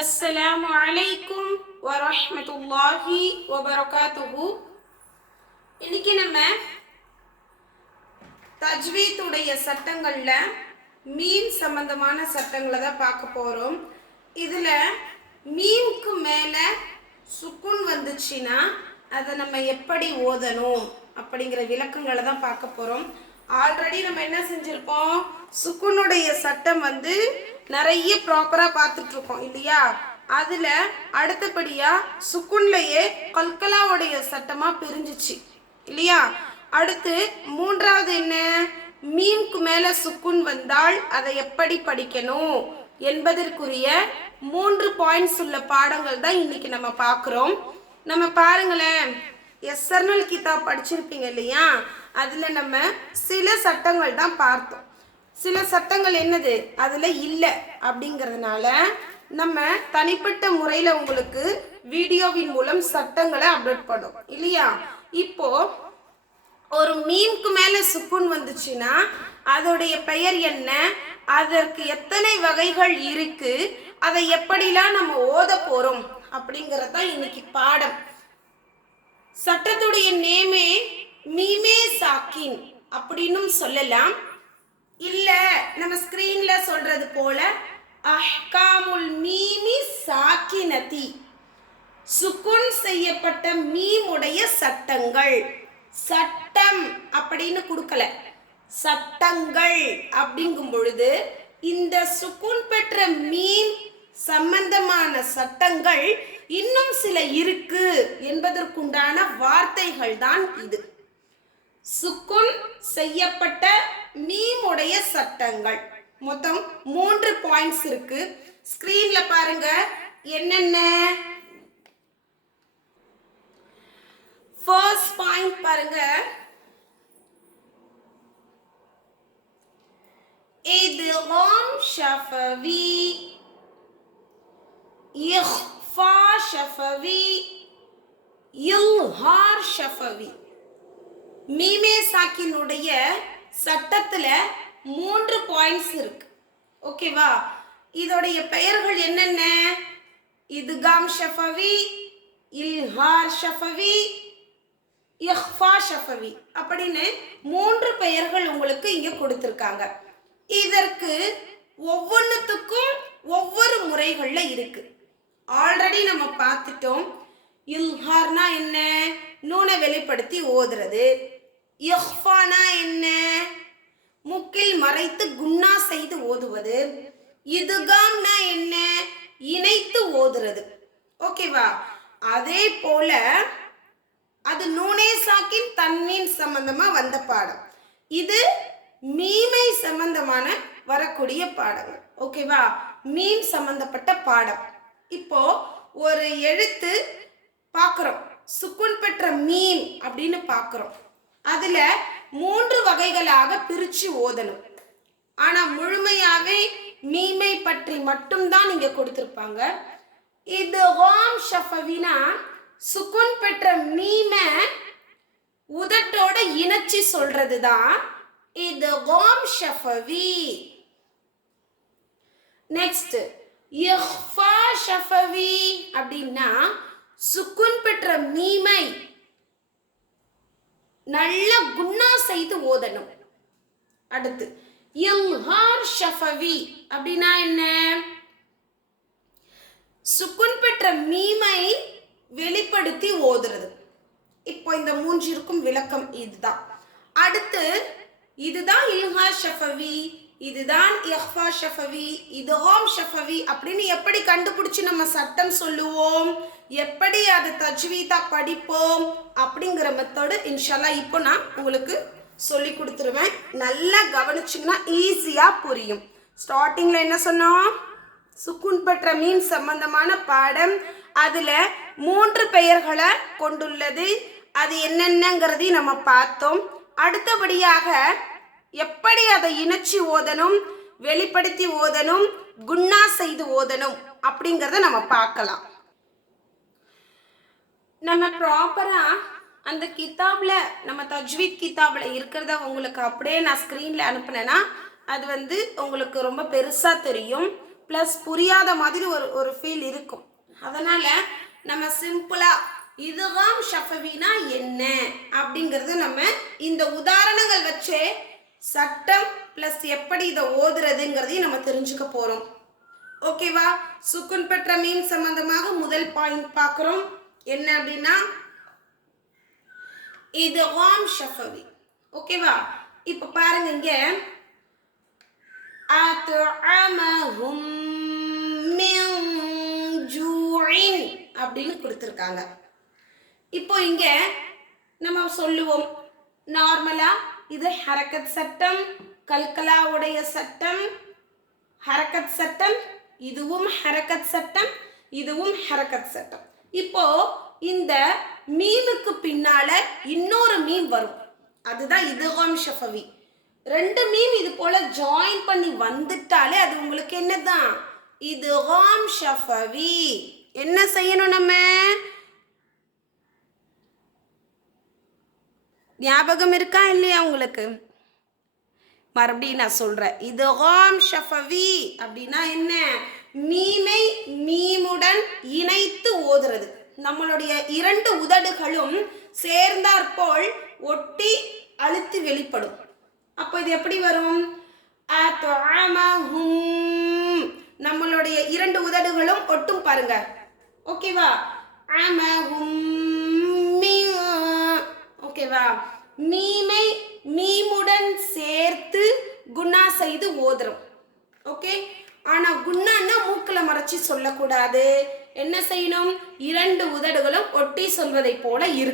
அஸ்ஸலாமு அலைக்கும் வரஹ்மத்துல்லாஹி வபரகாத்துஹு. இன்னைக்கு நம்ம தஜ்வீதுடைய சட்டங்கள்ல மீம் சம்பந்தமான சட்டங்களை தான் பார்க்க போறோம். இதுல மீம்க்கு மேல சுக்குன் வந்துச்சுன்னா அதை நம்ம எப்படி ஓதணும் அப்படிங்கிற விளக்கங்களை தான் பார்க்க போறோம். ஆல்ரெடி நம்ம என்ன செஞ்சிருப்போம், சுக்குனுடைய சட்டம் நிறைய ப்ராப்பரா பார்த்துட்டு இருக்கோம் இல்லையா? அதுல அடுத்தபடியா சுக்குன்லயே கல்கலாவுடைய சட்டமா பிரிஞ்சிச்சு இல்லையா? அடுத்து மூன்றாவது என்ன, மீம்க்கு மேல சுக்குன் வந்தால் அதை எப்படி படிக்கணும் என்பதற்குரிய 3 பாயிண்ட்ஸ் உள்ள பாடங்கள் தான் இன்னைக்கு நம்ம பார்க்குறோம். நம்ம பாருங்களேன், எஸ்எர்னல் கிதாப் படிச்சிருப்பீங்க இல்லையா? அதுல நம்ம சில சட்டங்கள் தான் பார்த்தோம். சில சட்டங்கள் என்னது அதுல இல்லை அப்படிங்கிறதுனால நம்ம தனிப்பட்ட முறையில் உங்களுக்கு வீடியோவின் மூலம் சட்டங்களை அப்லோட் பண்ணோம் இல்லையா? இப்போ ஒரு மீம்க்கு மேல சுக்குன் வந்துச்சுன்னா அதோடைய பெயர் என்ன, அதற்கு எத்தனை வகைகள் இருக்கு, அதை எப்படிலாம் நம்ம ஓத போறோம் அப்படிங்கிறது தான் இன்னைக்கு பாடம். சட்டத்துடைய நேமே மீமே சாக்கின் அப்படின்னு சொல்லலாம். இல்ல நம்ம ஸ்கிரீன்ல சொல்றது போல அஹ்காமுல் மீமி சாக்கினதி, சுக்குன் செய்யப்பட்ட மீமுடைய சட்டங்கள். சட்டம் அப்படின்னு கொடுக்கல, சட்டங்கள் அப்படிங்கும் பொழுது இந்த சுக்குன் பெற்ற மீம் சம்பந்தமான சட்டங்கள் இன்னும் சில இருக்கு என்பதற்குண்டான வார்த்தைகள் தான் இது. சுக்குன் செய்யப்பட்ட மீமுடைய சட்டங்கள் மொத்தம் 3 பாயிண்ட்ஸ் இருக்கு. ஸ்கிரீன்ல பாருங்க என்னென்ன. ஃபர்ஸ்ட் பாயிண்ட் பாருங்க, இத்காம் ஷஃபவி, இஹ்ஃபா ஷஃபவி, இல்ஹார் ஷஃபவி. மீமே சாக்கினுடைய சட்டத்துல 3 பாயிண்ட்ஸ் இருக்கு. ஓகேவா? இதோடைய பெயர்கள் என்னென்ன? இத்காம் ஷஃபவி, இல்ஹார் ஷஃபவி, இஹ்ஃபா ஷஃபவி அப்படின்னு 3 பெயர்கள் உங்களுக்கு இங்க கொடுத்திருக்காங்க. இதற்கு ஒவ்வொன்றுத்துக்கும் ஒவ்வொரு முறைகள்ல இருக்கு. ஆல்ரெடி நம்ம பார்த்துட்டோம். இல்ஹார்னா என்ன, நூனை வெளிப்படுத்தி ஓதுறது. இஹ்ஃபானா என்ன, முக்கில் மறைத்து குன்னா செய்து ஓதுவது. இத்காம்னா என்ன, இணைத்து ஓதுறது. ஓகேவா? அதே போல அது நூனே சாக்கின் தன்மீன் சம்பந்தமா வந்த பாடம். இது மீமை சம்பந்தமான வரக்கூடிய பாடம். ஓகேவா? மீம் சம்பந்தப்பட்ட பாடம். இப்போ ஒரு எழுத்து பார்க்குறோம், சுக்குன் பெற்ற மீம் அப்படின்னு பார்க்குறோம். அதுல 3 வகைகளாக பிரிச்சு ஓதணும். ஆனா முழுமையாவே மீமை பற்றி மட்டும்தான் நீங்க கொடுத்திருப்பாங்க. இது ஹாம் ஷஃபவினா சுக்குன் பெற்ற மீமை உதட்டோட இணைச்சி சொல்றது தான் இது ஹாம் ஷஃபவி. நெக்ஸ்ட் இஹ்ஃபா ஷஃபவி அப்படின்னா சுக்குன் பெற்ற மீமை நல்ல குன்னா செய்து ஓதணும். அடுத்து இல்ஹார் ஷஃபவி அப்படின்னா என்ன, சுக்குன் பெற்ற மீமை வெளிப்படுத்தி ஓதுறது. இப்போ இந்த 3 விளக்கம் இதுதான். அடுத்து இதுதான் இல்ஹார் ஷஃபவி, இதுதான் இஹ்ஃபா ஷஃபவி, இதுஹாம் ஷஃபவி அப்படின்னு எப்படி கண்டுபிடிச்சு நம்ம சட்டம் சொல்லுவோம், எப்படி அது தஜ்வீதா படிப்போம் அப்படிங்கிற மெத்தடு இன்ஷால்லா இப்போ நான் உங்களுக்கு சொல்லி கொடுத்துருவேன். நல்லா கவனிச்சிங்கன்னா ஈஸியா புரியும். ஸ்டார்டிங்ல என்ன சொன்னோம், சுக்குன் பெற்ற மீம் சம்பந்தமான பாடம். அதுல 3 பெயர்களை கொண்டுள்ளது. அது என்னென்னங்கிறதையும் நம்ம பார்த்தோம். அடுத்தபடியாக எப்படி அதை இணைச்சி ஓதணும், வெளிப்படுத்தி ஓதணும், குன்னா செய்து ஓதணும் அப்படிங்கிறத நம்ம பார்க்கலாம். நம்ம ப்ராப்பரா அந்த கிதாப்ல, நம்ம தஜ்வீத் கிதாப்ல இருக்கிறத உங்களுக்கு அப்படியே நான் ஸ்க்ரீன்ல அனுப்புனேன்னா அது உங்களுக்கு ரொம்ப பெருசா தெரியும். ப்ளஸ் புரியாத மாதிரி ஒரு ஃபீல் இருக்கும். அதனால் நம்ம சிம்பிளாக இதுகாம் ஷஃபவினா என்ன அப்படிங்கிறது நம்ம இந்த உதாரணங்கள் வச்சே சட்டம் ப்ளஸ் எப்படி இதை ஓதுறதுங்கிறதையும் நம்ம தெரிஞ்சுக்க போகிறோம். ஓகேவா? சுக்குன் பெற்ற மீன் சம்பந்தமாக முதல் பாயிண்ட் பார்க்குறோம். என்ன அப்படின்னா இதுகாம் ஷஃபவி. ஓகேவா? இப்போ பாருங்க, இங்கே அத்அமஹும் மின் ஜூஇன் அப்படின்னு கொடுத்துருக்காங்க. இப்போ இங்க நம்ம சொல்லுவோம் நார்மலா இது ஹரக்கத் சட்டம், கல்கலாவுடைய சட்டம், ஹரக்கத் சட்டம், இதுவும் ஹரக்கத் சட்டம், இதுவும் ஹரக்கத் சட்டம். இப்போ இந்த மீமுக்கு பின்னால இன்னொரு மீம் வரும், அதுதான் இதுகாம் ஷஃபவி. ரெண்டு மீம் இது போல ஜாயின் பண்ணி வந்துட்டாலே அது உங்களுக்கு என்னதான் இதுகாம் ஷஃபவி. என்ன செய்யணும் நம்ம? ஞாபகம் இருக்கா இல்லையா உங்களுக்கு? மறுபடியும் நான் சொல்றேன். இதுகாம் ஷஃபவி அப்படின்னா என்ன? மீமை மீமுடன் இணைத்து ஓதுறது. நம்மளுடைய இரண்டு உதடுகளும் சேர்ந்தாற்போல் ஒட்டி அழுத்தி வெளிப்படும். அப்போ இது எப்படி வரும்? நம்மளுடைய இரண்டு உதடுகளும் ஒட்டும் பாருங்க. ஓகேவா? ஓகேவா? மீமை மீமுடன் சேர்த்து குன்னா செய்து ஓதுறோம். ஓகே. ஆனா குன்னான்னா மூக்கில் மறைச்சி சொல்லக்கூடாது. என்ன செய்யணும்? இரண்டு உதடுகளும் ஒட்டி சொல்வதை போல இருக்கு.